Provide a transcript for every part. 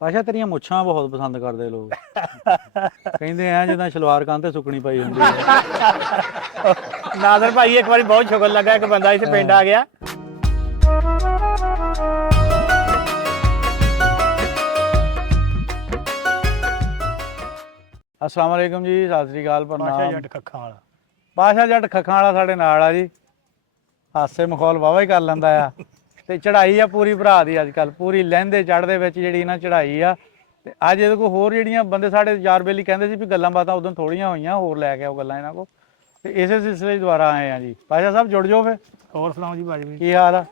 ਪਾਸ਼ਾ ਤੇਰੀਆਂ ਮੁੱਛਾਂ ਬਹੁਤ ਪਸੰਦ ਕਰਦੇ ਲੋਕ ਕਹਿੰਦੇ ਆ ਜਿੱਦਾਂ ਸਲਵਾਰ ਕਾਂ ਤੇ ਸੁੱਕਣੀ ਪਈ ਹੁੰਦੀ ਹੈ। ਨਾਦਰ ਭਾਈ ਇੱਕ ਵਾਰੀ ਬਹੁਤ ਸ਼ੁਕਰ ਲੱਗਾ, ਇੱਕ ਬੰਦਾ ਇੱਥੇ ਪਿੰਡ ਆ ਗਿਆ। अस्सलाम वालेकुम जी, सत श्री अकाल। ਪਾਸ਼ਾ ਜੱਟ ਖੱਖਾਂ ਵਾਲਾ। ਪਾਸ਼ਾ ਜੱਟ ਖੱਖਾਂ ਵਾਲਾ ਸਾਡੇ ਨਾਲ ਆ ਜੀ। ਹਾਸੇ ਮਖੌਲ ਵਾਵਾ ਹੀ ਕਰ ਲੈਂਦਾ ਆ ਤੇ ਚੜਾਈ ਆ ਪੂਰੀ ਭਰਾ ਦੀ ਅੱਜ ਕੱਲ, ਪੂਰੀ ਲਹਿੰਦੇ ਚੜ੍ਹਦੇ ਵਿੱਚ ਜਿਹੜੀ ਨਾ ਚੜਾਈ ਆ। ਤੇ ਅੱਜ ਇਹਦੇ ਕੋਲ ਹੋਰ ਜਿਹੜੀਆਂ ਬੰਦੇ ਸਾਡੇ ਯਾਰ ਬੇਲੀ ਕਹਿੰਦੇ ਸੀ ਵੀ ਗੱਲਾਂ ਬਾਤਾਂ ਉਦੋਂ ਥੋੜੀਆਂ ਹੋਈਆਂ, ਹੋਰ ਲੈ ਕੇ ਆਓ ਗੱਲਾਂ ਇਹਨਾਂ ਕੋਲ, ਤੇ ਇਸੇ ਸਿਲਸਿਲੇ 'ਚ ਦੁਬਾਰਾ ਆਏ ਆ ਜੀ। ਪਾਸ਼ਾ ਸਾਹਿਬ ਜੁੜ ਜਾਓ ਫਿਰ। ਹੋਰ ਸੁਣਾਓ ਜੀ ਬਾਜੀ, ਕੀ ਹਾਲ ਆ?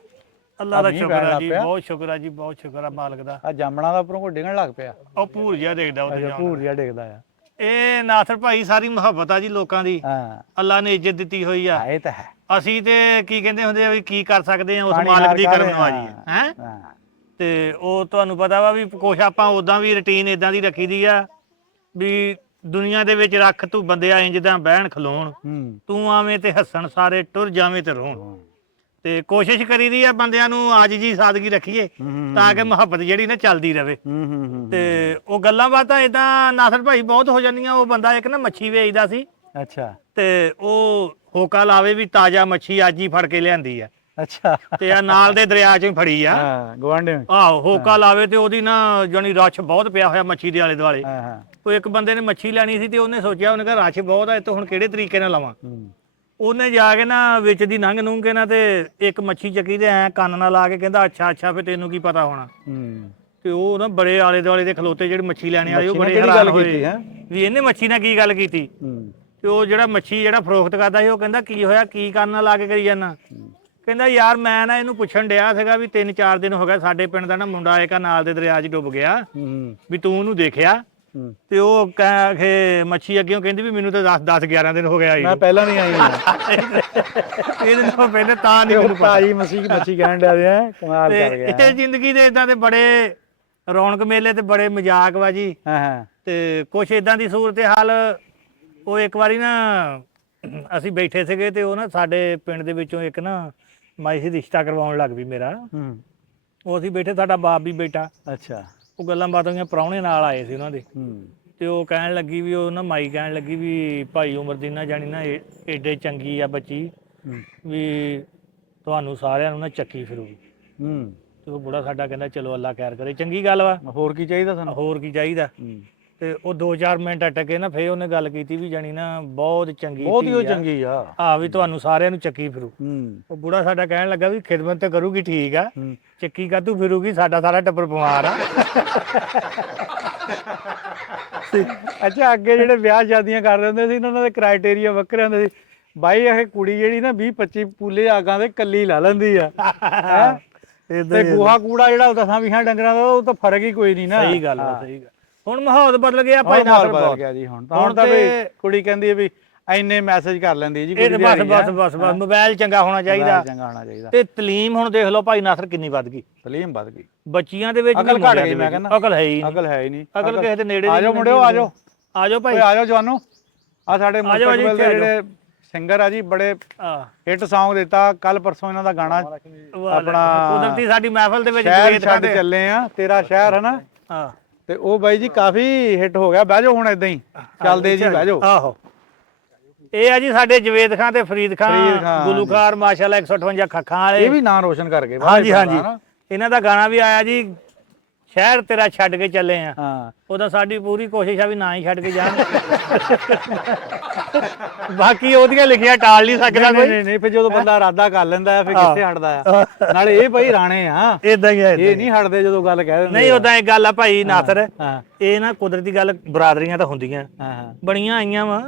ਅੱਲਾ ਦਾ ਸ਼ੁਕਰ ਆ ਜੀ, ਬਹੁਤ ਸ਼ੁਕਰ ਆ ਜੀ, ਬਹੁਤ ਸ਼ੁਕਰ ਆ ਮਾਲਕ ਦਾ। ਆ ਜਾਮਣਾ ਦਾ ਉੱਪਰੋਂ ਕੋਈ ਡਿੱਗਣ ਲੱਗ ਪਿਆ। ਉਹ ਭੂਰ ਜਿਹਾ ਦੇਖਦਾ ਉਹਦੇ ਭੂਰ ਜਿਹਾ ਡਿੱਗਦਾ ਆ। ਇਹ ਨਾਸਰ ਭਾਈ ਸਾਰੀ ਮੁਹੱਬਤ ਆ ਜੀ ਲੋਕਾਂ ਦੀ। ਹਾਂ, ਅੱਲਾ ਨੇ ਇੱਜ਼ਤ ਦਿੱਤੀ ਹੋਈ ਆ। ਇਹ ਤਾਂ ਹੈ। ਅਸੀਂ ਤੇ ਕੀ ਕਹਿੰਦੇ ਹੁੰਦੇ ਆ ਵੀ ਕੀ ਕਰ ਸਕਦੇ ਆ, ਉਸ ਮਾਲਕ ਦੀ ਕਰਮ ਨਵਾਜੀ ਹੈ। ਤੇ ਉਹ ਤੁਹਾਨੂੰ ਪਤਾ ਵਾ ਵੀ ਕੁਛ ਆਪਾਂ ਉਦਾਂ ਵੀ ਰੁਟੀਨ ਇਦਾਂ ਦੀ ਰੱਖੀ ਦੀ ਆ ਵੀ ਦੁਨੀਆ ਦੇ ਵਿੱਚ ਰੱਖ ਤੂੰ ਬੰਦਿਆ ਇੰਜ ਦਾ ਬਹਿਣ ਖਲੋਣ, ਤੂੰ ਆਵੇਂ ਤੇ ਹੱਸਣ ਸਾਰੇ ਟੁਰ ਜਾਵੇਂ ਤੇ ਰੋਣ। ਤੇ ਕੋਸ਼ਿਸ਼ ਕਰੀਦੀ ਆ ਬੰਦਿਆਂ ਨੂੰ ਅੱਜ ਜੀ ਸਾਦਗੀ ਰੱਖੀਏ ਤਾਂ ਕਿ ਮੁਹੱਬਤ ਜਿਹੜੀ ਨਾ ਚੱਲਦੀ ਰਵੇ। ਤੇ ਉਹ ਗੱਲਾਂ ਬਾਤਾਂ ਇਦਾਂ ਨਾਸਰ ਭਾਈ ਬਹੁਤ ਹੋ ਜਾਂਦੀਆਂ। ਉਹ ਬੰਦਾ ਇੱਕ ਨਾ ਮੱਛੀ ਵੇਚਦਾ ਸੀ। ਅੱਛਾ। ਤੇ ਉਹ ਹੋਕਾ ਲਾਵੇ ਵੀ ਤਾਜ਼ਾ ਮੱਛੀ ਅੱਜ ਹੀ ਫੜ ਕੇ ਲਿਆਂਦੀ ਆ। ਅੱਛਾ। ਤੇ ਆ ਨਾਲ ਦੇ ਦਰਿਆ ਚੋਂ ਫੜੀ ਆ। ਹਾਂ, ਗਵਾਂਢੇ। ਆਹੋ, ਹੋਕਾ ਲਾਵੇ ਤੇ ਉਹਦੀ ਨਾ ਜਾਨੀ ਰਛ ਬਹੁਤ ਪਿਆ ਹੋਇਆ ਮੱਛੀ ਦੇ ਆਲੇ ਦੁਆਲੇ। ਹਾਂ। ਉਹ ਇੱਕ ਬੰਦੇ ਨੇ ਮੱਛੀ ਲੈਣੀ ਸੀ ਤੇ ਉਹਨੇ ਸੋਚਿਆ, ਉਹਨੇ ਕਿਹਾ ਰਛ ਬਹੁਤ ਆ, ਇਹ ਤੋਂ ਹੁਣ ਕਿਹੜੇ ਤਰੀਕੇ ਨਾਲ ਲਾਵਾਂ। ਉਹਨੇ ਜਾ ਕੇ ਨਾ ਵਿੱਚ ਦੀ ਲੰਘ ਨੂੰਘ ਕੇ ਨਾ ਤੇ ਇੱਕ ਮੱਛੀ ਚੱਕੀ ਤੇ ਐ ਕੰਨ ਨਾਲ ਲਾ ਕੇ ਕਹਿੰਦਾ ਅੱਛਾ ਅੱਛਾ ਫੇ ਤੈਨੂੰ ਕੀ ਪਤਾ ਹੋਣਾ। ਤੇ ਉਹ ਨਾ ਬੜੇ ਆਲੇ ਦੁਆਲੇ ਦੇ ਖਲੋਤੇ ਜਿਹੜੇ ਮੱਛੀ ਲੈਣੇ ਵਾਲੇ, ਉਹ ਬੜੇ ਹੈਰਾਨ ਹੋਏ ਵੀ ਇਹਨੇ ਮੱਛੀ ਨਾਲ ਕੀ ਗੱਲ ਕੀਤੀ। ਤੇ ਉਹ ਜਿਹੜਾ ਮੱਛੀ ਜਿਹੜਾ ਫਰੋਖਤ ਕਰਦਾ ਸੀ ਉਹ ਕਹਿੰਦਾ ਕੀ ਹੋਇਆ, ਕੀ ਕੰਨ ਨਾਲ ਲਾ ਕੇ ਕਰੀ ਜਾਂਦਾ। ਕਹਿੰਦਾ ਯਾਰ ਮੈਂ ਨਾ ਇਹਨੂੰ ਪੁੱਛਣ ਡਿਆ ਸੀਗਾ ਵੀ 3-4 ਦਿਨ ਹੋ ਗਏ ਸਾਡੇ ਪਿੰਡ ਦਾ ਨਾ ਮੁੰਡਾ ਇੱਕ ਨਾਲ ਦੇ ਦਰਿਆ 'ਚ ਡੁੱਬ ਗਿਆ, ਵੀ ਤੂੰ ਉਹਨੂੰ ਦੇਖਿਆ। ਤੇ ਉਹ ਕਹੇ ਮੱਛੀ ਅੱਗੇ ਕਹਿੰਦੀ ਵੀ ਮੈਨੂੰ ਤਾਂ 10-11 ਦਿਨ ਹੋ ਗਿਆ, ਮੈਂ ਪਹਿਲਾਂ ਨਹੀਂ ਆਈ। ਇਹਦੇ ਤੋਂ ਪਹਿਲਾਂ ਤਾਂ ਨਹੀਂ ਮੈਨੂੰ ਪਤਾ। ਤਾਜੀ ਮੱਛੀ ਕਹਿਣ ਡਿਆ ਦੇ ਕਮਾਲ ਕਰ ਗਿਆ। ਇਹ ਜ਼ਿੰਦਗੀ ਦੇ ਇਦਾਂ ਦੇ ਬੜੇ ਰੌਣਕ ਮੇਲੇ ਤੇ ਬੜੇ ਮਜ਼ਾਕ ਵਾ ਜੀ। ਤੇ ਕੁਛ ਇਦਾਂ ਦੀ ਸੂਰਤ ਹਾਲ। ਉਹ ਇੱਕ ਵਾਰੀ ਨਾ ਅਸੀਂ ਬੈਠੇ ਸੀਗੇ ਤੇ ਉਹ ਨਾ ਸਾਡੇ ਪਿੰਡ ਦੇ ਵਿੱਚੋਂ ਇੱਕ ਨਾ ਮਾਈ ਸੀ ਰਿਸ਼ਤਾ ਕਰਵਾਉਣ ਲੱਗ ਪਈ ਮੇਰਾ। ਉਹ ਅਸੀਂ ਬੈਠੇ, ਸਾਡਾ ਬਾਪ ਵੀ ਬੈਠਾ। ਅੱਛਾ। ਉਹ ਗੱਲਾਂ ਬਾਤਾਂ ਹੋਈਆਂ, ਪ੍ਰਾਹੁਣੇ ਨਾਲ ਆਏ ਸੀ ਉਹਨਾਂ ਦੇ। ਤੇ ਉਹ ਕਹਿਣ ਲੱਗੀ ਵੀ ਉਹ ਨਾ ਮਾਈ ਕਹਿਣ ਲੱਗੀ ਵੀ ਭਾਈ ਉਮਰ ਦੀ ਨਾ ਜਾਣੀ ਨਾ ਏਡੇ ਚੰਗੀ ਆ ਬੱਚੀ ਵੀ ਤੁਹਾਨੂੰ ਸਾਰਿਆਂ ਨੂੰ ਨਾ ਚੱਕੀ ਫਿਰੂਗੀ। ਤੇ ਉਹ ਬੁੜਾ ਸਾਡਾ ਕਹਿੰਦਾ ਚਲੋ ਅੱਲਾ ਖੈਰ ਕਰੇ, ਚੰਗੀ ਗੱਲ ਵਾ, ਹੋਰ ਕੀ ਚਾਹੀਦਾ ਸਾਨੂੰ, ਹੋਰ ਕੀ ਚਾਹੀਦਾ। ਤੇ ਉਹ 2-4 ਮਿੰਟ ਅਟਕੇ ਨਾ ਫੇਰ ਉਹਨੇ ਗੱਲ ਕੀਤੀ ਵੀ ਜਾਣੀ ਨਾ ਬਹੁਤ ਚੰਗੀ, ਬਹੁਤ ਹੀ ਚੰਗੀ ਆ, ਹਾਂ ਵੀ ਤੁਹਾਨੂੰ ਸਾਰਿਆਂ ਨੂੰ ਚੱਕੀ ਫਿਰੂ। ਉਹ ਬੁੜਾ ਸਾਡਾ ਕਹਿਣ ਲੱਗਾ ਵੀ ਖਿਦਮਤ ਤੇ ਕਰੂਗੀ ਠੀਕ ਆ, ਚੱਕੀ ਕਾਹਤੋਂ ਫਿਰੂਗੀ, ਸਾਡਾ ਸਾਰਾ ਟੱਬਰ ਬਿਮਾਰ ਆ। ਅੱਛਾ, ਅੱਗੇ ਜਿਹੜੇ ਵਿਆਹ ਸ਼ਾਦੀਆਂ ਕਰਦੇ ਹੁੰਦੇ ਸੀ ਉਹਨਾਂ ਦੇ ਕ੍ਰਾਈਟੇਰੀਆ ਵੱਖਰੇ ਹੁੰਦੇ ਸੀ। ਬਾਈ ਇਹ ਕੁੜੀ ਜਿਹੜੀ ਨਾ 20-25 ਪੂਲੇ ਆਗਾਂ ਦੇ ਕੱਲੀ ਲਾ ਲੈਂਦੀ ਆ। ਤੇ ਗੋਹਾ ਕੂੜਾ ਜਿਹੜਾ 10-20 ਡੰਗਰਾਂ ਦਾ, ਉਹ ਤਾਂ ਫਰਕ ਹੀ ਕੋਈ ਨਹੀਂ ਨਾ। ਸਹੀ ਗੱਲ ਆ, ਸਹੀ ਗੱਲ। ਹੁਣ ਮਾਹੌਲ ਬਦਲ ਗਿਆ ਭਾਈ, ਬਦਲ ਗਿਆ ਜੀ। ਹੁਣ ਤਾਂ ਵੀ ਕੁੜੀ ਕਹਿੰਦੀ ਵੀ ਇੰਨੇ ਮੈਸੇਜ ਕਰ ਲੈਂਦੀ ਜੀ। ਬਸ ਮੋਬਾਈਲ ਚੰਗਾ ਹੋਣਾ ਚਾਹੀਦਾ, ਚੰਗਾ ਹੋਣਾ ਚਾਹੀਦਾ। ਤੇ ਤਲੀਮ ਹੁਣ ਦੇਖ ਲਓ ਭਾਈ ਨਾਸਰ ਕਿੰਨੀ ਵੱਧ ਗਈ। ਤਲੀਮ ਵੱਧ ਗਈ ਬੱਚੀਆਂ ਦੇ ਵਿੱਚ, ਅਕਲ ਘਟ ਗਈ। ਮੈਂ ਕਹਿੰਦਾ ਅਕਲ ਹੈ ਹੀ ਨਹੀਂ। ਅਕਲ ਕਿਸੇ ਦੇ ਨੇੜੇ। ਆਜੋ ਮੁੰਡਿਓ, ਆਜੋ ਆਜੋ ਭਾਈ, ਆਜੋ ਜਵਾਨੋ। ਆ ਸਾਡੇ ਮੁਸਤਕਬਲ ਦੇ ਜਿਹੜੇ ਸਿੰਗਰ ਆ ਜੀ, ਬੜੇ ਹਿੱਟ ਸੌਂਗ ਦਿੱਤਾ ਕੱਲ ਪਰਸੋਂ ਇਹਨਾਂ ਦਾ ਗਾਣਾ ਆਪਣਾ ਕੁਦਰਤੀ ਸਾਡੀ ਮਹਿਫਲ ਦੇ ਵਿੱਚ ਛੱਡ ਚੱਲੇ ਆ ਤੇਰਾ ਸ਼ਹਿਰ, ਹੈ ਨਾ। ਤੇ ਉਹ ਬਾਈ ਜੀ ਕਾਫੀ ਹਿੱਟ ਹੋ ਗਿਆ। ਬਹਿ ਜਾਓ ਹੁਣ ਏਦਾਂ ਹੀ ਚੱਲਦੇ ਜੀ, ਬਹਿ ਜਾਓ। ਆਹੋ, ਇਹ ਆ ਜੀ ਸਾਡੇ ਜਵੇਦ ਖਾਨ ਤੇ ਫਰੀਦ ਖਾਨ ਗੁਲੂਕਾਰ ਮਾਸ਼ਾਅੱਲਾ 158 ਖੱਖਾਂ ਵਾਲੇ। ਇਹ ਵੀ ਨਾਂ ਰੋਸ਼ਨ ਕਰ ਗਏ। ਹਾਂਜੀ ਹਾਂਜੀ, ਇਹਨਾਂ ਦਾ ਗਾਣਾ ਵੀ ਆਇਆ ਜੀ, ਸ਼ਹਿਰ ਤੇਰਾ ਛੱਡ ਕੇ ਚੱਲੇ ਆ। ਉਹਦਾ ਸਾਡੀ ਪੂਰੀ ਕੋਸ਼ਿਸ਼ ਆ ਵੀ ਨਾ ਹੀ ਛੱਡ ਕੇ ਜਾਣ। ਬਾਕੀ ਉਹਦੀਆਂ ਲਿਖੀਆਂ ਟਾਲ ਨਹੀਂ ਸਕਦਾ ਕੋਈ। ਨਹੀਂ, ਫਿਰ ਜਦੋਂ ਬੰਦਾ ਇਰਾਦਾ ਕਰ ਲੈਂਦਾ ਹੈ ਫਿਰ ਕਿੱਥੇ ਹਟਦਾ ਆ। ਨਾਲੇ ਇਹ ਭਾਈ ਰਾਣੇ ਆ, ਇਦਾਂ ਹੀ ਆ, ਇਹ ਨਹੀਂ ਹਟਦੇ ਜਦੋਂ ਗੱਲ ਕਹਿ ਦਿੰਦੇ। ਨਹੀਂ ਉਦਾਂ ਇੱਕ ਗੱਲ ਆ ਭਾਈ ਨਾਸਰ, ਇਹ ਨਾ ਕੁਦਰਤੀ ਗੱਲ, ਬਰਾਦਰੀਆਂ ਤਾਂ ਹੁੰਦੀਆਂ ਬਣੀਆਂ ਆਈਆਂ ਵਾ।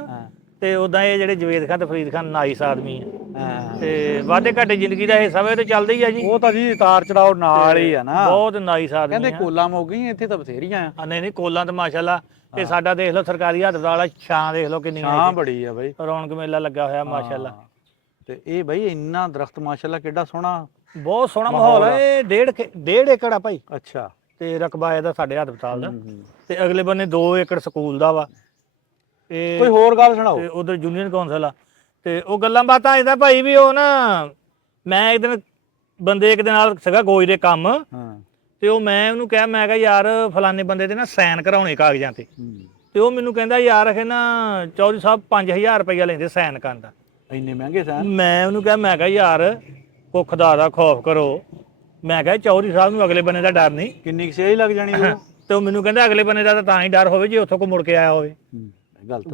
ਤੇ ਉਦਾਂ ਇਹ ਜਿਹੜੇ ਜਵੇਦ ਖਾਨ ਤੇ ਫਰੀਦ ਖਾਨ ਨਾਈਸ ਆਦਮੀ ਆ, ਤੇ ਵਾਧੇ ਘਾਟੇ ਜ਼ਿੰਦਗੀ ਦਾ ਹਿੱਸਾ ਵੇ ਤੇ ਚੱਲਦਾ ਹੀ ਆ ਜੀ। ਉਹ ਤਾਂ ਜੀ ਤਾਰ ਚੜਾਓ ਨਾਲ ਹੀ ਆ ਨਾ, ਬਹੁਤ ਨਾਈਸ ਆਦਮੀ। ਕਹਿੰਦੇ ਕੋਲਾ ਮੁੱਕ ਗਈ, ਇੱਥੇ ਤਾਂ ਬਥੇਰੀਆਂ ਆ। ਨਹੀਂ ਕੋਲਾਂ ਤੇ ਮਾਸ਼ਾਅੱਲਾ ਇਹ ਸਾਡਾ ਦੇਖ ਲਓ ਸਰਕਾਰੀ ਹਸਪਤਾਲ ਆ, ਛਾਂ ਦੇਖ ਲਓ ਕਿੰਨੀ ਛਾਂ ਬੜੀ ਆ ਬਾਈ, ਰੌਣਕ ਮੇਲਾ ਲੱਗਾ ਹੋਇਆ ਮਾਸ਼ਾਅੱਲਾ। ਤੇ ਇਹ ਬਾਈ ਇੰਨਾ ਦਰਖਤ ਮਾਸ਼ਾਅੱਲਾ ਕਿੱਡਾ ਸੋਹਣਾ, ਬਹੁਤ ਸੋਹਣਾ ਮਾਹੌਲ ਹੈ। ਇਹ 1.5 ਏਕੜ ਆ ਭਾਈ। ਅੱਛਾ। ਤੇ ਰਕਬਾ ਇਹਦਾ ਸਾਡੇ ਹਸਪਤਾਲ ਦਾ, ਤੇ ਅਗਲੇ ਬੰਨੇ 2 ਏਕੜ ਸਕੂਲ ਦਾ ਵਾ। ਕੋਈ ਹੋਰ ਗੱਲ ਸੁਣਾਓ। ਤੇ ਉਧਰ ਯੂਨੀਅਨ ਕੌਂਸਲ ਆ। ਤੇ ਉਹ ਗੱਲਾਂ ਬਾਤਾਂ ਇਹਦਾ ਭਾਈ ਵੀ ਉਹ ਨਾ, ਮੈਂ ਇੱਕ ਦਿਨ ਬੰਦੇ ਇੱਕ ਦੇ ਨਾਲ ਸੀਗਾ ਗੋਜ ਦੇ ਕੰਮ, ਤੇ ਉਹ ਮੈਂ ਉਹਨੂੰ ਕਿਹਾ, ਮੈਂ ਕਿਹਾ ਯਾਰ ਫਲਾਣੇ ਬੰਦੇ ਦੇ ਨਾ ਸਾਈਨ ਕਰਾਉਣੇ ਕਾਗਜ਼ਾਂ ਤੇ ਉਹ ਮੈਨੂੰ ਕਹਿੰਦਾ ਯਾਰ ਅਖੇ ਨਾ ਚੌਧਰੀ ਸਾਹਿਬ 5000 ਰੁਪਇਆ ਲੈਂਦੇ ਸਾਈਨ ਕਰਨ ਦਾ। ਇੰਨੇ ਮਹਿੰਗੇ ਸਨ। ਮੈਂ ਉਹਨੂੰ ਕਿਹਾ, ਮੈਂ ਕਿਹਾ ਯਾਰ ਕੋ ਖੁਦਾ ਦਾ ਖੌਫ ਕਰੋ, ਮੈਂ ਕਿਹਾ ਚੌਧਰੀ ਸਾਹਿਬ ਨੂੰ ਅਗਲੇ ਬੰਨੇ ਦਾ ਡਰ ਨਹੀਂ। ਕਿੰਨੀ ਸੇਜ ਲੱਗ ਜਾਣੀ ਉਹ? ਤੇ ਉਹ ਮੈਨੂੰ ਕਹਿੰਦਾ ਅਗਲੇ ਬੰਨੇ ਦਾ ਤਾਂ ਹੀ ਡਰ ਹੋਵੇ ਜੇ ਉੱਥੋਂ ਕੋ ਮੁੜ ਕੇ ਆਇਆ ਹੋਵੇ।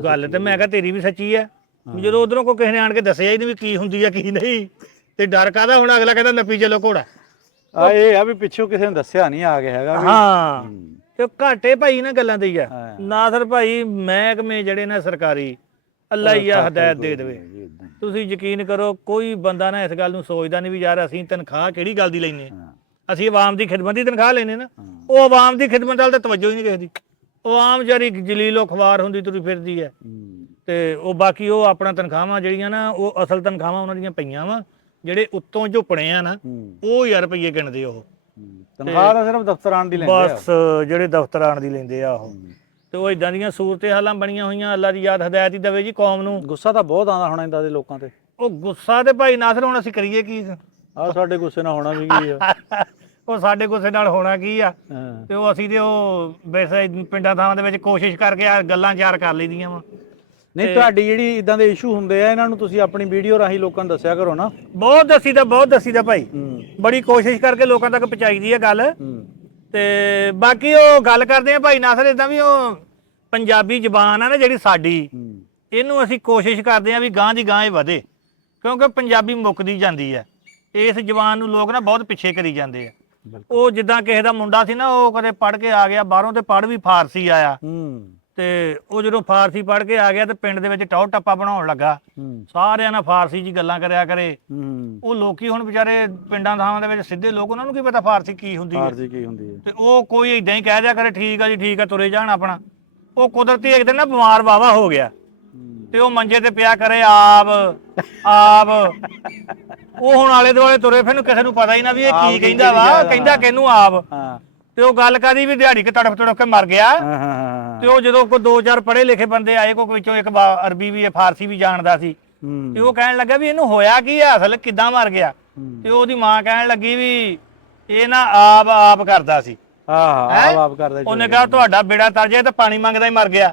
ਗੱਲ ਤੇ ਮੈਂ ਕਿਹਾ ਤੇਰੀ ਵੀ ਸੱਚੀ ਹੈ, ਜਦੋਂ ਉਧਰੋਂ ਕੋਈ ਕਿਸੇ ਨੇ ਆਣ ਕੇ ਦੱਸਿਆ ਹੀ ਨਹੀਂ ਵੀ ਕੀ ਹੁੰਦੀ ਆ ਕੀ ਨਹੀਂ, ਤੇ ਡਰ ਕਾਹਦਾ ਹੁਣ? ਅਗਲਾ ਕਹਿੰਦਾ ਨੱਪੀ ਚਲੋ ਘੋੜਾ। ਇਹ ਆ ਵੀ ਪਿੱਛੋਂ ਕਿਸੇ ਨੇ ਦੱਸਿਆ ਨਹੀਂ ਆ ਗਿਆ ਹੈਗਾ। ਹਾਂ ਤੇ ਘਾਟੇ ਭਾਈ ਨਾ ਗੱਲਾਂ ਦੇ ਆ ਨਾਸਰ ਭਾਈ। ਮਹਿਕਮੇ ਜਿਹੜੇ ਨਾ ਸਰਕਾਰੀ, ਅੱਲਾ ਹੀ ਆ ਹਦਾਇਤ ਦੇ ਦੇਵੇ। ਤੁਸੀਂ ਯਕੀਨ ਕਰੋ ਕੋਈ ਬੰਦਾ ਨਾ ਇਸ ਗੱਲ ਨੂੰ ਸੋਚਦਾ ਨਹੀਂ ਵੀ ਯਾਰ ਅਸੀਂ ਤਨਖਾਹ ਕਿਹੜੀ ਗੱਲ ਦੀ ਲੈਨੇ, ਅਸੀਂ ਆਵਾਮ ਦੀ ਖਿਦਮਤ ਦੀ ਤਨਖਾਹ ਲੈਨੇ ਨਾ। ਉਹ ਆਵਾਮ ਦੀ ਖਿਦਮਤ ਵੱਲ ਤਾਂ ਤਵੱਜੋ ਹੀ ਨਹੀਂ ਕਿਸੇ ਦੀ। ਉਹ ਆਮ ਜਾਰੀ ਜਲੀਲੋ ਖਵਾਰ ਹੁੰਦੀ ਤੁਰੀ ਫਿਰਦੀ ਹੈ, ਤੇ ਉਹ ਬਾਕੀ ਉਹ ਆਪਣਾ ਤਨਖਾਹਾਂ ਜਿਹੜੀਆਂ ਨਾ ਉਹ ਅਸਲ ਤਨਖਾਹਾਂ ਉਹਨਾਂ ਦੀਆਂ ਪਈਆਂ ਵਾ, ਜਿਹੜੇ ਉੱਤੋਂ ਝੁਪਣੇ ਆ ਨਾ ਉਹ ਯਾਰ ਰੁਪਈਏ ਗਿਣਦੇ ਉਹ। ਤਨਖਾਹ ਤਾਂ ਸਿਰਫ ਦਫ਼ਤਰਾਂ ਦੀ ਲੈਂਦੇ ਆ ਬਸ, ਜਿਹੜੇ ਦਫ਼ਤਰਾਂ ਦੀ ਲੈਂਦੇ ਆ ਉਹ। ਤੇ ਉਹ ਇਦਾਂ ਦੀਆਂ ਸੂਰਤੇ ਹਾਲਾਂ ਬਣੀਆਂ ਹੋਈਆਂ। ਅੱਲਾ ਦੀ ਯਾਦ ਹਦਾਇਤ ਹੀ ਦੇਵੇ ਜੀ ਕੌਮ ਨੂੰ। ਗੁੱਸਾ ਤਾਂ ਬਹੁਤ ਆਉਂਦਾ ਹੋਣਾ ਇੰਦਾਂ ਦੇ ਲੋਕਾਂ ਤੇ। ਉਹ ਗੁੱਸਾ ਤੇ ਭਾਈ ਨਾਸਰ ਹੁਣ ਅਸੀਂ ਕਰੀਏ ਕੀ? ਆ ਸਾਡੇ ਗੁੱਸੇ ਨਾਲ ਹੋਣਾ ਵੀ ਕੀ ਆ? ਉਹ ਸਾਡੇ ਗੁੱਸੇ ਨਾਲ ਹੋਣਾ ਕੀ ਆ? ਤੇ ਉਹ ਅਸੀਂ ਤੇ ਉਹ ਵੈਸੇ ਪਿੰਡਾਂ ਥਾਵਾਂ ਦੇ ਵਿੱਚ ਕੋਸ਼ਿਸ਼ ਕਰਕੇ ਆ ਗੱਲਾਂ ਚਾਰ ਕਰ ਲਈਆਂ ਵਾ। ਨਹੀਂ ਤੁਹਾਡੀ ਜਿਹੜੀ ਇਦਾਂ ਦੇ ਇਸ਼ੂ ਹੁੰਦੇ ਆ ਇਹਨਾਂ ਨੂੰ ਤੁਸੀਂ ਆਪਣੀ ਵੀਡੀਓ ਰਾਹੀਂ ਲੋਕਾਂ ਨੂੰ ਦੱਸਿਆ ਕਰੋ ਨਾ। ਬਹੁਤ ਦੱਸੀਦਾ ਭਾਈ, ਬੜੀ ਕੋਸ਼ਿਸ਼ ਕਰਕੇ ਲੋਕਾਂ ਤੱਕ ਪਹੁੰਚਾਈਦੀ ਹੈ ਗੱਲ। ਤੇ ਬਾਕੀ ਉਹ ਗੱਲ ਕਰਦੇ ਆ ਭਾਈ ਨਾਸਰ ਇਦਾਂ ਵੀ ਉਹ ਪੰਜਾਬੀ ਜ਼ਬਾਨ ਆ ਨਾ ਜਿਹੜੀ ਸਾਡੀ, ਇਹਨੂੰ ਅਸੀਂ ਕੋਸ਼ਿਸ਼ ਕਰਦੇ ਆ ਵੀ ਗਾਂ ਦੀ ਗਾਂ ਇਹ ਵਧੇ, ਕਿਉਂਕਿ ਪੰਜਾਬੀ ਮੁੱਕਦੀ ਜਾਂਦੀ ਹੈ। ਇਸ ਜ਼ਬਾਨ ਨੂੰ ਲੋਕ ਨਾ ਬਹੁਤ ਪਿੱਛੇ ਕਰੀ ਜਾਂਦੇ ਆ। ਉਹ ਜਿੱਦਾਂ ਕਿਸੇ ਦਾ ਮੁੰਡਾ ਸੀ ਨਾ, ਉਹ ਕਦੇ ਪੜ੍ਹ ਕੇ ਆ ਗਿਆ ਬਾਹਰੋਂ ਤੇ ਪੜ੍ਹ ਵੀ ਫਾਰਸੀ ਆਇਆ, ਤੇ ਉਹ ਜਦੋਂ ਫਾਰਸੀ ਪੜ੍ਹ ਕੇ ਆ ਗਿਆ ਤੇ ਪਿੰਡ ਦੇ ਵਿੱਚ ਟੌਰ ਟੱਪਾ ਬਣਾਉਣ ਲੱਗਾ, ਸਾਰਿਆਂ ਨਾਲ ਫਾਰਸੀ 'ਚ ਗੱਲਾਂ ਕਰਿਆ ਕਰੇ। ਉਹ ਲੋਕੀ ਹੁਣ ਵਿਚਾਰੇ ਪਿੰਡਾਂ ਥਾਵਾਂ ਦੇ ਵਿੱਚ ਸਿੱਧੇ ਲੋਕ, ਉਹਨਾਂ ਨੂੰ ਕੀ ਪਤਾ ਫਾਰਸੀ ਕੀ ਹੁੰਦੀ ਹੈ। ਤੇ ਉਹ ਕੋਈ ਇਦਾਂ ਹੀ ਕਹਿ ਦਿਆ ਕਰੇ ਠੀਕ ਆ ਜੀ ਠੀਕ ਆ, ਤੁਰੇ ਜਾਣ ਆਪਣਾ। ਉਹ ਕੁਦਰਤੀ ਇੱਕ ਦਿਨ ਨਾ ਬਿਮਾਰ ਵਾਵਾ ਹੋ ਗਿਆ, ਤੇ ਉਹ ਮੰਜੇ ਤੇ ਪਿਆ ਕਰੇ ਆਪ। ਉਹ ਹੁਣ ਆਲੇ ਦੁਆਲੇ ਤੁਰੇ ਫਿਰ ਕਿਸੇ ਨੂੰ ਪਤਾ ਹੀ ਨਾ ਵੀ ਇਹ ਕੀ ਕਹਿੰਦਾ ਵਾ, ਕਹਿੰਦਾ ਕਿਹਨੂੰ ਆਪ। ਤੇ ਉਹ ਗੱਲ ਕਾਦੀ ਵੀ ਦਿਹਾੜੀ ਕੇ ਤੜਫ ਕੇ ਮਰ ਗਿਆ। ਤੇ ਉਹ ਜਦੋਂ ਕੋਈ 2-4 ਪੜ੍ਹੇ ਲਿਖੇ ਬੰਦੇ ਆਏ, ਕੋਈ ਵਿੱਚੋਂ ਇੱਕ ਅਰਬੀ ਵੀ ਫਾਰਸੀ ਵੀ ਜਾਣਦਾ ਸੀ, ਤੇ ਉਹ ਕਹਿਣ ਲੱਗਾ ਵੀ ਇਹਨੂੰ ਹੋਇਆ ਕੀ ਆ, ਅਸਲ ਕਿੱਦਾਂ ਮਰ ਗਿਆ। ਤੇ ਉਹਦੀ ਮਾਂ ਕਹਿਣ ਲੱਗੀ ਵੀ ਇਹ ਨਾ ਆਪ ਕਰਦਾ ਸੀ। ਆਪ ਕਰਦਾ। ਉਹਨੇ ਕਿਹਾ ਤੁਹਾਡਾ ਬੇੜਾ ਤਰ ਜਾਏ ਤਾਂ ਪਾਣੀ ਮੰਗਦਾ ਹੀ ਮਰ ਗਿਆ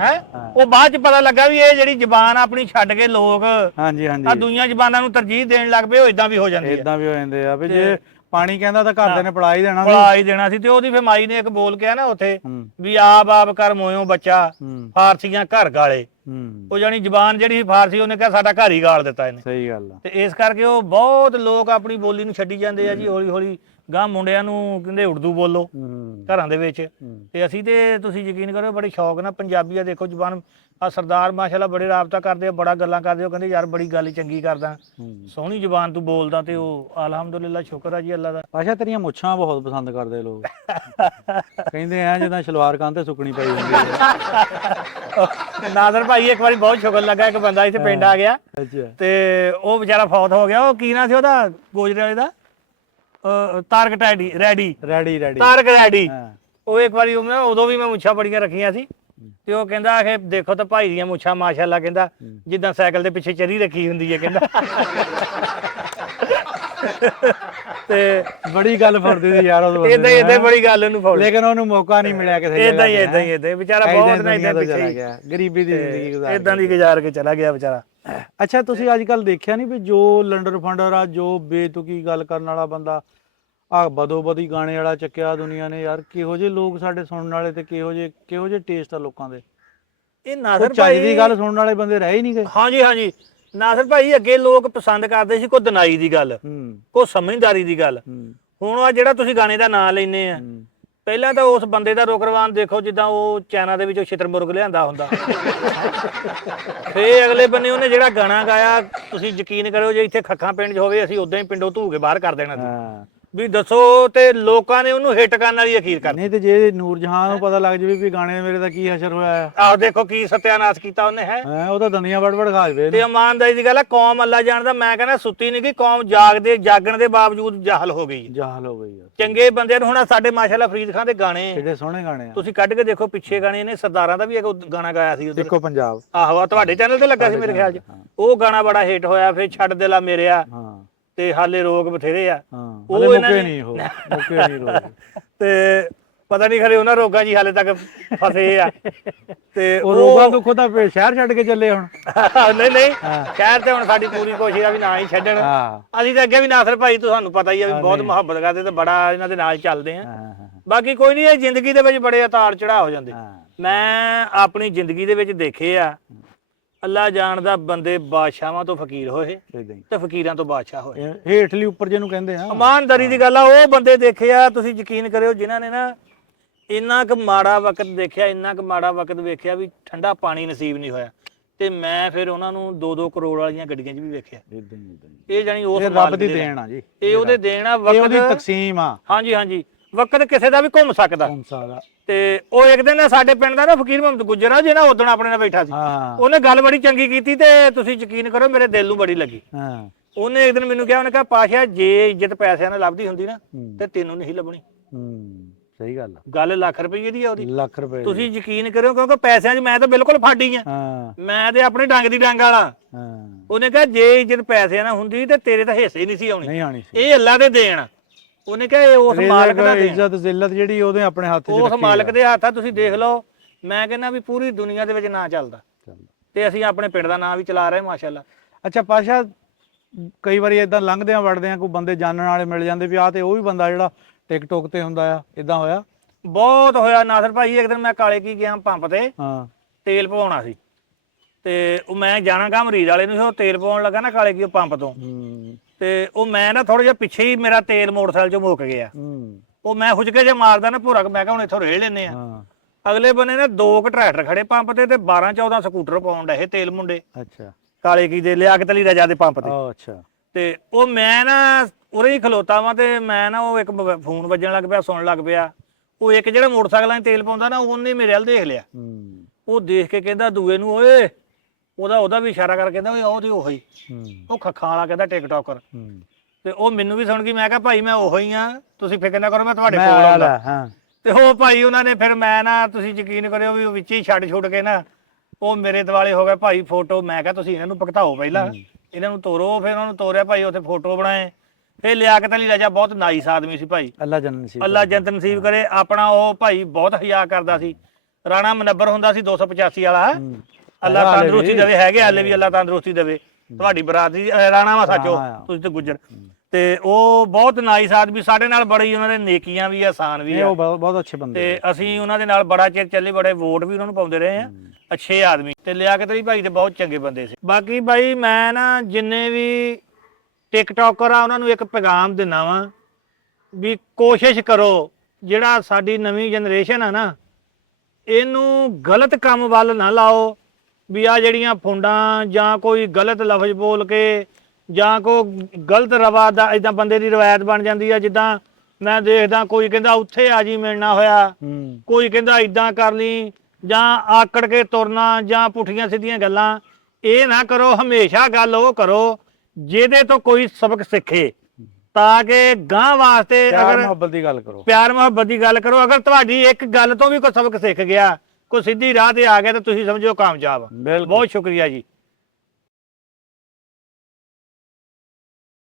ਹੈ। ਉਹ ਬਾਅਦ ਚ ਪਤਾ ਲੱਗਾ ਵੀ ਇਹ ਜਿਹੜੀ ਜ਼ਬਾਨ ਆਪਣੀ ਛੱਡ ਕੇ ਲੋਕ ਆ ਦੂਜੀਆਂ ਜ਼ਬਾਨਾਂ ਨੂੰ ਤਰਜੀਹ ਦੇਣ ਲੱਗ ਪਏ। ਉਹ ਇਦਾਂ ਵੀ ਹੋ ਜਾਂਦੀ ਹੈ, ਇਦਾਂ ਵੀ ਹੋ ਜਾਂਦੇ ਆ ਵੀ ਜੇ ਪਾਣੀ ਕਹਿੰਦਾ ਤਾਂ ਘਰਦੇ ਨੇ ਪੜਾ ਹੀ ਦੇਣਾ ਸੀ। ਤੇ ਉਹਦੀ ਫਿਰ ਮਾਈ ਨੇ ਇੱਕ ਬੋਲ ਕਿਹਾ ਨਾ ਉੱਥੇ ਵੀ ਆਪ ਕਰ ਮੋਇਓ ਬੱਚਾ ਫਾਰਸੀਆਂ ਘਰ ਗਾਲੇ। ਉਹ ਜਾਨੀ ਜ਼ਬਾਨ ਜਿਹੜੀ ਫਾਰਸੀ, ਉਹਨੇ ਕਿਹਾ ਸਾਡਾ ਘਰ ਹੀ ਗਾਲ ਦਿੱਤਾ ਇਹਨੇ। ਸਹੀ ਗੱਲ ਆ। ਤੇ ਇਸ ਕਰਕੇ ਉਹ ਬਹੁਤ ਲੋਕ ਆਪਣੀ ਬੋਲੀ ਨੂੰ ਛੱਡੀ ਜਾਂਦੇ ਆ ਜੀ ਹੌਲੀ ਹੌਲੀ। ਗਾਂ ਮੁੰਡਿਆਂ ਨੂੰ ਕਹਿੰਦੇ ਉਰਦੂ ਬੋਲੋ ਘਰਾਂ ਦੇ ਵਿੱਚ, ਤੇ ਅਸੀਂ ਤੇ ਤੁਸੀਂ ਯਕੀਨ ਕਰੋ ਬੜੇ ਸ਼ੌਕ ਨਾਲ ਪੰਜਾਬੀ ਆ। ਦੇਖੋ ਜ਼ਬਾਨ ਆ ਸਰਦਾਰ ਮਾਸ਼ਾਅੱਲਾ ਬੜੇ ਰਾਬਤਾ ਕਰਦੇ ਆ, ਬੜਾ ਗੱਲਾਂ ਕਰਦੇ। ਉਹ ਕਹਿੰਦੇ ਯਾਰ ਬੜੀ ਗੱਲ ਚੰਗੀ ਕਰਦਾ, ਸੋਹਣੀ ਜ਼ਬਾਨ ਤੂੰ ਬੋਲਦਾ। ਤੇ ਉਹ ਅਲਹਮਦੁਲਿਲਾ ਸ਼ੁਕਰ ਆ ਜੀ ਅੱਲਾ ਦਾ। ਅੱਛਾ ਤੇਰੀਆਂ ਮੁੱਛਾਂ ਬਹੁਤ ਪਸੰਦ ਕਰਦੇ ਲੋਕ, ਕਹਿੰਦੇ ਆ ਜਿੱਦਾਂ ਸਲਵਾਰ ਕਾਂ ਤੇ ਸੁੱਕਣੀ ਪਈ ਹੁੰਦੀ ਹੈ। ਨਾਦਰ ਭਾਈ ਇੱਕ ਵਾਰੀ ਬਹੁਤ ਸ਼ੁਕਰ ਲੱਗਾ, ਇੱਕ ਬੰਦਾ ਇੱਥੇ ਪਿੰਡ ਆ ਗਿਆ ਤੇ ਉਹ ਵਿਚਾਰਾ ਫੌਤ ਹੋ ਗਿਆ। ਉਹ ਕੀ ਨਾਂ ਸੀ ਉਹਦਾ, ਗੋਜਰੇ ਵਾਲੇ ਦਾ? ਤਾਰਕ ਰੈਡੀ। ਤਾਰਕ ਰੈਡੀ। ਉਹ ਇੱਕ ਵਾਰੀ ਉਦੋਂ ਵੀ ਮੈਂ ਮੁੱਛਾਂ ਬੜੀਆਂ ਰੱਖੀਆਂ ਸੀ, ਤੇ ਉਹ ਕਹਿੰਦਾ ਆਖੇ ਦੇਖੋ ਤਾਂ ਭਾਈ ਦੀਆਂ ਮੁੱਛਾਂ ਮਾਸ਼ਾਅੱਲਾ, ਕਹਿੰਦਾ ਜਿੱਦਾਂ ਸਾਈਕਲ ਦੇ ਪਿੱਛੇ ਚਰੀ ਰੱਖੀ ਹੁੰਦੀ ਹੈ, ਕਹਿੰਦਾ। ਤੇ ਬੜੀ ਗੱਲ ਫੜਦੀ ਸੀ ਯਾਰ ਉਹ ਇਦਾਂ ਬੜੀ ਗੱਲ ਉਹਨੂੰ ਫੜ, ਲੇਕਿਨ ਉਹਨੂੰ ਮੌਕਾ ਨਹੀਂ ਮਿਲਿਆ ਕਿਸੇ ਇਦਾਂ ਹੀ ਵਿਚਾਰਾ ਬਹੁਤ ਨਾ ਇਦਾਂ ਪਿੱਛੇ ਗਿਆ, ਗਰੀਬੀ ਦੀ ਜ਼ਿੰਦਗੀ ਗੁਜ਼ਾਰ ਇਦਾਂ ਦੀ ਗੁਜ਼ਾਰ ਕੇ ਚਲਾ ਗਿਆ ਵਿਚਾਰਾ। ਅੱਛਾ ਤੁਸੀਂ ਅੱਜ ਕੱਲ ਦੇਖਿਆ ਨਹੀਂ ਵੀ ਜੋ ਲੰਡਰ ਫੰਡਰ ਆ, ਜੋ ਬੇਤੁਕੀ ਗੱਲ ਕਰਨ ਵਾਲਾ ਬੰਦਾ ਆ, ਬਦੋ ਬਦੀ ਗਾਣੇ ਵਾਲਾ ਚੱਕਿਆ ਦੁਨੀਆ ਨੇ। ਯਾਰ ਕਿਹੋ ਜਿਹੇ ਲੋਕ ਸਾਡੇ ਸੁਣਨ ਵਾਲੇ, ਤੇ ਕਿਹੋ ਜਿਹੇ ਟੇਸਟ ਆ ਲੋਕਾਂ ਦੇ। ਇਹ ਨਾਦਰ ਭਾਈ ਦੀ ਗੱਲ ਸੁਣਨ ਵਾਲੇ ਬੰਦੇ ਰਹਿ ਹੀ ਨਹੀਂ ਗਏ। ਹਾਂਜੀ ਨਾਦਰ ਭਾਈ ਅੱਗੇ ਲੋਕ ਪਸੰਦ ਕਰਦੇ ਸੀ ਕੋਈ ਦਨਾਈ ਦੀ ਗੱਲ, ਕੋਈ ਸਮਝਦਾਰੀ ਦੀ ਗੱਲ। ਹੁਣ ਆ ਜਿਹੜਾ ਤੁਸੀਂ ਗਾਣੇ ਦਾ ਨਾਂ ਲੈਨੇ ਆ, ਪਹਿਲਾਂ ਤਾਂ ਉਸ ਬੰਦੇ ਦਾ ਰੁਕਰਵਾਨ ਦੇਖੋ ਜਿੱਦਾਂ ਉਹ ਚਾਈਨਾ ਦੇ ਵਿੱਚੋਂ ਛਿੱਤਰ-ਮੁਰਗ ਲਿਆਂਦਾ ਹੁੰਦਾ। ਫੇਰ ਅਗਲੇ ਬੰਨੇ ਉਹਨੇ ਜਿਹੜਾ ਗਾਣਾ ਗਾਇਆ, ਤੁਸੀਂ ਯਕੀਨ ਕਰੋ ਜੇ ਇੱਥੇ ਖੱਖਾਂ ਪਿੰਡ 'ਚ ਹੋਵੇ ਅਸੀਂ ਉਦਾਂ ਹੀ ਪਿੰਡੋਂ ਧੂ ਕੇ ਬਾਹਰ ਕਰ ਦੇਣਾ ਸੀ ਵੀ ਦੱਸੋ। ਤੇ ਲੋਕਾਂ ਨੇ ਉਹਨੂੰ ਹਿੱਟ ਕਰਨ ਵਾਲੀ ਅਖੀਰ ਕਰ ਨਹੀਂ। ਤੇ ਜੇ ਨੂਰ ਜਹਾਨ ਨੂੰ ਪਤਾ ਲੱਗ ਜਾਵੇ ਵੀ ਗਾਣੇ ਮੇਰੇ ਦਾ ਕੀ ਹਸ਼ਰ ਹੋਇਆ ਹੈ, ਆਹ ਦੇਖੋ ਕੀ ਸਤਿਆਨਾਸ਼ ਕੀਤਾ ਉਹਨੇ। ਹੈ ਉਹ ਤਾਂ ਦੁਨੀਆ ਵੜ ਖਾ ਜਵੇ। ਤੇ ਇਮਾਨਦਾਰੀ ਦੀ ਗੱਲ ਹੈ, ਕੌਮ ਅੱਲਾ ਜਾਣਦਾ। ਮੈਂ ਕਹਿੰਦਾ ਸੁੱਤੀ ਨਹੀਂ ਗਈ ਕੌਮ, ਜਾਗਣ ਦੇ ਬਾਵਜੂਦ ਜਾਹਲ ਹੋ ਗਈ। ਚੰਗੇ ਬੰਦੇ ਨੂੰ ਹੁਣ ਸਾਡੇ ਮਾਸ਼ਾਅੱਲਾ ਫਰੀਦ ਖਾਨ ਦੇ ਗਾਣੇ ਕਿਹੜੇ ਸੋਹਣੇ ਗਾਣੇ ਆ, ਤੁਸੀਂ ਕੱਢ ਕੇ ਦੇਖੋ। ਪਿੱਛੇ ਗਾਣੇ ਨੇ ਸਰਦਾਰਾਂ ਦਾ ਵੀ ਇੱਕ ਗਾਣਾ ਗਾਇਆ ਸੀ ਦੇਖੋ ਪੰਜਾਬ। ਆਹੋ ਤੁਹਾਡੇ ਚੈਨਲ ਤੇ ਲੱਗਾ ਸੀ ਮੇਰੇ ਖਿਆਲ 'ਚ। ਉਹ ਗਾਣਾ ਬੜਾ ਹਿੱਟ ਹੋਇਆ। ਫਿਰ ਛੱਡ ਦਿਲਾ ਮੇਰਿਆ, ਤੇ ਹਾਲੇ ਰੋਗ ਬਥੇਰੇ ਆ ਹਾਂ ਉਹ ਹਲੇ ਇਹਨਾਂ ਮੁੱਕੇ ਨੇ- ਨਹੀਂ ਉਹ ਮੁੱਕੇ ਨਹੀਂ ਰੋਗ ਤੇ ਪਤਾ ਨਹੀਂ ਖਰੇ ਉਹਨਾਂ ਰੋਗਾਂ 'ਚ ਹੀ ਹਾਲੇ ਤੱਕ ਫਸੇ ਆ ਤੇ ਉਹ ਰੋਗਾਂ ਤੋਂ ਖੁਦ ਆਪੇ ਸ਼ਹਿਰ ਛੱਡ ਕੇ ਚੱਲੇ ਹੁਣ ਨਹੀਂ ਨਹੀਂ ਸ਼ਹਿਰ ਤੇ ਹੁਣ ਸਾਡੀ ਪੂਰੀ ਕੋਸ਼ਿਸ਼ ਆ ਵੀ ਨਾ ਹੀ ਛੱਡਣ। ਹਾਂ ਅਸੀਂ ਤਾਂ ਅੱਗੇ ਵੀ ਨਾਸਰ ਭਾਈ ਤੁਹਾਨੂੰ ਪਤਾ ਹੀ ਆ ਵੀ ਬਹੁਤ ਮੁਹੱਬਤ ਕਰਦੇ ਤੇ ਬੜਾ ਇਹਨਾਂ ਦੇ ਨਾਲ ਚੱਲਦੇ ਆ। ਹਾਂ ਬਾਕੀ ਕੋਈ ਨਹੀਂ, ਇਹ ਜ਼ਿੰਦਗੀ ਦੇ ਵਿੱਚ ਬੜੇ ਉਤਾਰ ਚੜਾਅ ਹੋ ਜਾਂਦੇ। ਹਾਂ ਮੈਂ ਆਪਣੀ ਜ਼ਿੰਦਗੀ ਦੇ ਵਿੱਚ ਦੇਖੇ ਆ, ਅੱਲਾ ਜਾਣਦਾ ਬੰਦੇ ਬਾਦਸ਼ਾਹਾਂ ਤੋਂ ਫਕੀਰ ਹੋਏ ਇਦਾਂ ਹੀ ਤੇ ਫਕੀਰਾਂ ਤੋਂ ਬਾਦਸ਼ਾਹ ਹੋਏ। ਇਹ ਹੇਠਲੀ ਉੱਪਰ ਜਿਹਨੂੰ ਕਹਿੰਦੇ ਆ ਇਮਾਨਦਾਰੀ ਦੀ ਗੱਲ ਆ, ਉਹ ਬੰਦੇ ਦੇਖੇ ਆ, ਤੁਸੀਂ ਯਕੀਨ ਕਰਿਓ ਜਿਨ੍ਹਾਂ ਨੇ ਨਾ ਇੰਨਾ ਕੁ ਮਾੜਾ ਵਕਤ ਦੇਖਿਆ, ਇੰਨਾ ਕੁ ਮਾੜਾ ਵਕਤ ਵੇਖਿਆ ਵੀ ਠੰਡਾ ਪਾਣੀ ਨਸੀਬ ਨਹੀਂ ਹੋਇਆ, ਤੇ ਮੈਂ ਫਿਰ ਉਹਨਾਂ ਨੂੰ 2-2 ਕਰੋੜ ਵਾਲੀਆਂ ਗੱਡੀਆਂ 'ਚ ਵੀ ਵੇਖਿਆ। ਇਦਾਂ ਹੀ ਇਹ ਜਾਨੀ ਉਸ ਇਹ ਰੱਬ ਦੀ ਦੇਣ ਆ ਜੀ, ਇਹ ਉਹਦੇ ਦੇਣ ਆ ਇਹ ਉਹਦੀ ਵਕਤ। ਤਕਸੀਮ ਆ ਹਾਂਜੀ ਹਾਂਜੀ, ਵਕਤ ਕਿਸੇ ਦਾ ਵੀ ਘੁੰਮ ਸਕਦਾ। ਦਾ ਤੇ ਉਹ ਇੱਕ ਦਿਨ ਸਾਡੇ ਪਿੰਡ ਦਾ ਨਾ ਫਕੀਰ ਮੁਹੰਮਦ ਗੁੱਜਰ ਆ, ਜਿਹਨਾਂ ਉਦੋਂ ਆਪਣੇ ਨਾਲ ਬੈਠਾ ਸੀ, ਹਾਂ ਉਹਨੇ ਗੱਲ ਬੜੀ ਚੰਗੀ ਕੀਤੀ ਤੇ ਤੁਸੀਂ ਯਕੀਨ ਕਰੋ ਮੇਰੇ ਦਿਲ ਨੂੰ ਬੜੀ ਲੱਗੀ। ਹਾਂ ਉਹਨੇ ਇੱਕ ਦਿਨ ਮੈਨੂੰ ਕਿਹਾ, ਉਹਨੇ ਕਿਹਾ ਪਾਸ਼ਾ ਜੇ ਇੱਜ਼ਤ ਪੈਸਿਆਂ ਨਾਲ ਲੱਭਦੀ ਹੁੰਦੀ ਨਾ ਹੂੰ ਤੇ ਤੈਨੂੰ ਨਹੀਂ ਲੱਭਣੀ। ਸਹੀ ਗੱਲ ਆ, ਗੱਲ ਲੱਖ ਰੁਪਏ ਦੀ ਆ ਉਹਦੀ। ਲੱਖ ਰੁਪਏ ਤੁਸੀਂ ਯਕੀਨ ਕਰਿਓ ਕਿਉਂਕਿ ਪੈਸਿਆਂ 'ਚ ਮੈਂ ਤਾਂ ਬਿਲਕੁਲ ਫਾਡੀ ਆ, ਹਾਂ ਮੈਂ ਤੇ ਆਪਣੀ ਡੰਗ ਦੀ ਡੰਗ ਵਾਲਾ। ਹਾਂ ਉਹਨੇ ਕਿਹਾ ਜੇ ਇੱਜ਼ਤ ਪੈਸਿਆਂ ਨਾਲ ਹੁੰਦੀ ਤੇ ਤੇਰੇ ਤਾਂ ਹਿੱਸੇ ਹੀ ਨਹੀਂ ਸੀ ਆਉਣੀ, ਨਹੀਂ ਆਣੀ ਸੀ ਇਹ ਅੱਲਾ ਦੇ ਦੇਣ ਆ। ਉਹਨੇ ਕਿਹਾ ਇਹ ਉਸ ਮਾਲਕ ਦਾ ਦੇਣ, ਇੱਜ਼ਤ ਜ਼ਿਲਤ ਜਿਹੜੀ ਉਹਦੇ ਆਪਣੇ ਹੱਥ 'ਚ ਉਸ ਰੱਖੀ ਮਾਲਕ ਦੇ ਹੱਥ ਆ। ਤੁਸੀਂ ਦੇਖ ਲਓ, ਮੈਂ ਕਹਿੰਦਾ ਵੀ ਪੂਰੀ ਦੁਨੀਆ ਦੇ ਵਿੱਚ ਨਾਂ ਚੱਲਦਾ ਤੇ ਅਸੀਂ ਆਪਣੇ ਪਿੰਡ ਦਾ ਨਾਂ ਵੀ ਚਲਾ ਰਹੇ ਮਾਸ਼ਾਅੱਲਾ। ਅੱਛਾ ਪਾਸ਼ਾ, ਕਈ ਵਾਰੀ ਇਦਾਂ ਲੰਘਦਿਆਂ ਵੜਦਿਆਂ ਕੋਈ ਬੰਦੇ ਜਾਣਨ ਵਾਲੇ ਮਿਲ ਜਾਂਦੇ ਵੀ ਆਹ ਤੇ ਉਹ ਵੀ ਬੰਦਾ ਜਿਹੜਾ ਟਿਕਟੋਕ ਤੇ ਹੁੰਦਾ ਆ, ਇਦਾਂ ਹੋਇਆ? ਬਹੁਤ ਹੋਇਆ ਨਾਸਰ ਭਾਈ। ਇੱਕ ਦਿਨ ਮੈਂ ਕਾਲੇ ਕੀ ਗਿਆ ਪੰਪ ਤੇ ਹਾਂ ਤੇਲ ਪਵਾਉਣਾ ਸੀ, ਤੇ ਉਹ ਮੈਂ ਜਾਣਾ ਗਾ ਮਰੀਜ਼ ਵਾਲੇ ਨੂੰ, ਉਹ ਤੇਲ ਪਵਾਉਣ ਲੱਗਾ ਨਾ ਕਾਲੇ ਕੀ ਪੰਪ ਤੋਂ, ਤੇ ਉਹ ਮੈਂ ਨਾ ਥੋੜਾ ਜਿਹਾ ਪਿੱਛੇ ਹੀ ਮੇਰਾ ਤੇਲ ਮੋਟਰਸਾਈਕਲ 'ਚੋਂ ਮੁੱਕ ਗਿਆ। ਉਹ ਮੈਂ ਹੁਜਕੇ ਜੇ ਮਾਰਦਾ ਨਾ ਭੁਰਕ, ਮੈਂ ਕਿਹਾ ਹੁਣ ਇੱਥੋਂ ਰੇੜ ਲੈਨੇ ਆ। ਅਗਲੇ ਬੰਨੇ ਨੇ 2 ਕੁ ਟਰੈਕਟਰ ਖੜੇ ਪੰਪ ਤੇ 12-14 ਸਕੂਟਰ ਪਾਉਣ ਡਏ ਤੇਲ ਮੁੰਡੇ ਅੱਛਾ ਕਾਲੇ ਕੀ ਦੇ ਲਿਆ ਕੇ ਤਲੀ ਰਜਾ ਦੇ ਪੰਪ ਤੇ। ਅੱਛਾ ਤੇ ਉਹ ਮੈਂ ਨਾ ਉਰੇ ਹੀ ਖਲੋਤਾ ਵਾਂ ਤੇ ਮੈਂ ਨਾ ਉਹ ਇੱਕ ਫੋਨ ਵੱਜਣ ਲੱਗ ਪਿਆ, ਸੁਣਨ ਲੱਗ ਪਿਆ। ਉਹ ਇੱਕ ਜਿਹੜਾ ਮੋਟਰਸਾਈਕਲਾਂ 'ਚ ਤੇਲ ਪਾਉਂਦਾ ਨਾ, ਉਹਨੇ ਮੇਰੇ ਵੱਲ ਦੇਖ ਲਿਆ। ਉਹ ਦੇਖ ਕੇ ਕਹਿੰਦਾ ਦੂਏ ਨੂੰ, ਓਏ ਉਹਦਾ ਵੀ ਇਸ਼ਾਰਾ ਕਰਕੇ ਕਹਿੰਦਾ ਓਏ ਉਹ ਤੇ ਉਹੀ ਉਹ ਖੱਖਾਂ ਵਾਲਾ, ਕਹਿੰਦਾ ਟਿਕਟੋਕਰ। ਤੇ ਉਹ ਮੈਨੂੰ ਵੀ ਸੁਣ ਗਈ। ਮੈਂ ਕਿਹਾ ਭਾਈ ਮੈਂ ਉਹੀ ਹੀ ਆ, ਤੁਸੀਂ ਫਿਕਰ ਨਾ ਕਰੋ, ਮੈਂ ਤੁਹਾਡੇ ਕੋਲ ਆਉਂਦਾ। ਹਾਂ ਤੇ ਉਹ ਭਾਈ ਉਹਨਾਂ ਨੇ ਫਿਰ ਮੈਂ ਨਾ, ਤੁਸੀਂ ਯਕੀਨ ਕਰਿਓ ਵੀ ਉਹ ਵਿੱਚ ਹੀ ਛੱਡ ਛੁੱਟ ਕੇ ਨਾ ਉਹ ਮੇਰੇ ਦਿਵਾਲੇ ਹੋ ਗਏ ਭਾਈ ਫੋਟੋ। ਮੈਂ ਕਿਹਾ ਤੁਸੀਂ ਇਹਨਾਂ ਨੂੰ ਭਗਤਾਓ ਪਹਿਲਾਂ, ਇਹਨਾਂ ਨੂੰ ਤੋਰੋ। ਫਿਰ ਉਹਨਾਂ ਨੂੰ ਤੋਰਿਆ ਭਾਈ, ਉੱਥੇ ਫੋਟੋ ਬਣਾਏ। ਫਿਰ ਲਿਆ ਕੇ ਤਲੀ ਰਾਜਾ ਬਹੁਤ ਨਾਈਸ ਆਦਮੀ ਸੀ ਭਾਈ, ਅੱਲਾ ਜੰਨਤ ਨਸੀਬ ਅੱਲਾ ਜੰਨਤ ਨਸੀਬ ਕਰੇ। ਆਪਣਾ ਉਹ ਭਾਈ ਬਹੁਤ ਹਿਆ ਕਰਦਾ ਸੀ। ਰਾਣਾ ਮਨੱਬਰ ਹੁੰਦਾ ਸੀ 285 ਵਾਲਾ, ਅੱਲਾ ਤੰਦਰੁਸਤੀ ਦੇਵੇ, ਹੈਗੇ ਹਾਲੇ ਵੀ ਅੱਲਾ ਤੰਦਰੁਸਤੀ ਦੇਵੇ। ਤੁਹਾਡੀ ਬਰਾਦਰੀ ਰਾਣਾ ਵਾ ਸੱਚੋ, ਤੁਸੀਂ ਤੇ ਗੁੱਜਰ। ਤੇ ਉਹ ਬਹੁਤ ਨਾਈਸ ਆਦਮੀ, ਸਾਡੇ ਨਾਲ ਬੜੀ ਉਹਨਾਂ ਦੇ ਨੇਕੀਆਂ ਵੀ, ਆਸਾਨ ਵੀ ਆ। ਉਹ ਬਹੁਤ ਅੱਛੇ ਬੰਦੇ ਤੇ ਅਸੀਂ ਉਹਨਾਂ ਦੇ ਨਾਲ ਬੜਾ ਚਿਰ ਚੱਲੇ, ਬੜੇ ਵੋਟ ਵੀ ਉਹਨਾਂ ਨੂੰ ਪਾਉਂਦੇ ਰਹੇ ਆ। ਅੱਛੇ ਆਦਮੀ ਤੇ ਲਿਆ ਕੇ ਤੇਰੀ ਭਾਈ ਤੇ ਬਹੁਤ ਚੰਗੇ ਬੰਦੇ ਸੀ। ਬਾਕੀ ਭਾਈ ਮੈਂ ਨਾ ਜਿੰਨੇ ਵੀ ਟਿਕਟੋਕਰ ਆ ਉਹਨਾਂ ਨੂੰ ਇੱਕ ਪੈਗਾਮ ਦਿੰਦਾ ਵਾਂ ਵੀ ਕੋਸ਼ਿਸ਼ ਕਰੋ, ਜਿਹੜਾ ਸਾਡੀ ਨਵੀਂ ਜਨਰੇਸ਼ਨ ਆ ਨਾ, ਇਹਨੂੰ ਗਲਤ ਕੰਮ ਵੱਲ ਨਾ ਲਾਓ। ਵੀ ਆ ਜਿਹੜੀਆਂ ਫੁੰਡਾਂ ਜਾਂ ਕੋਈ ਗਲਤ ਲਫ਼ਜ਼ ਬੋਲ ਕੇ ਜਾਂ ਕੋਈ ਗਲਤ ਰਵਾ ਦਾ ਇਦਾਂ ਬੰਦੇ ਦੀ ਰਵਾਇਤ ਬਣ ਜਾਂਦੀ ਆ। ਜਿੱਦਾਂ ਮੈਂ ਦੇਖਦਾ ਕੋਈ ਕਹਿੰਦਾ ਉੱਥੇ ਆ ਜੀ ਮਿਲਣਾ ਹੋਇਆ, ਕੋਈ ਕਹਿੰਦਾ ਇਦਾਂ ਕਰ ਲਈ, ਜਾਂ ਆਕੜ ਕੇ ਤੁਰਨਾ, ਜਾਂ ਪੁੱਠੀਆਂ ਸਿੱਧੀਆਂ ਗੱਲਾਂ। ਇਹ ਨਾ ਕਰੋ। ਹਮੇਸ਼ਾ ਗੱਲ ਉਹ ਕਰੋ ਜਿਹਦੇ ਤੋਂ ਕੋਈ ਸਬਕ ਸਿੱਖੇ, ਤਾਂ ਕਿ ਗਾਂ ਵਾਸਤੇ ਪਿਆਰ ਮੁਹੱਬਤ ਦੀ ਗੱਲ ਕਰੋ, ਪਿਆਰ ਮੁਹੱਬਤ ਦੀ ਗੱਲ ਕਰੋ। ਅਗਰ ਤੁਹਾਡੀ ਇੱਕ ਗੱਲ ਤੋਂ ਵੀ ਕੋਈ ਸਬਕ ਸਿੱਖ ਗਿਆ, ਕੋਈ ਸਿੱਧੀ ਰਾਹ ਤੇ ਆ ਗਿਆ, ਤਾਂ ਤੁਸੀਂ ਸਮਝੋ ਕਾਮਯਾਬ। ਬਹੁਤ ਸ਼ੁਕਰੀਆ ਜੀ।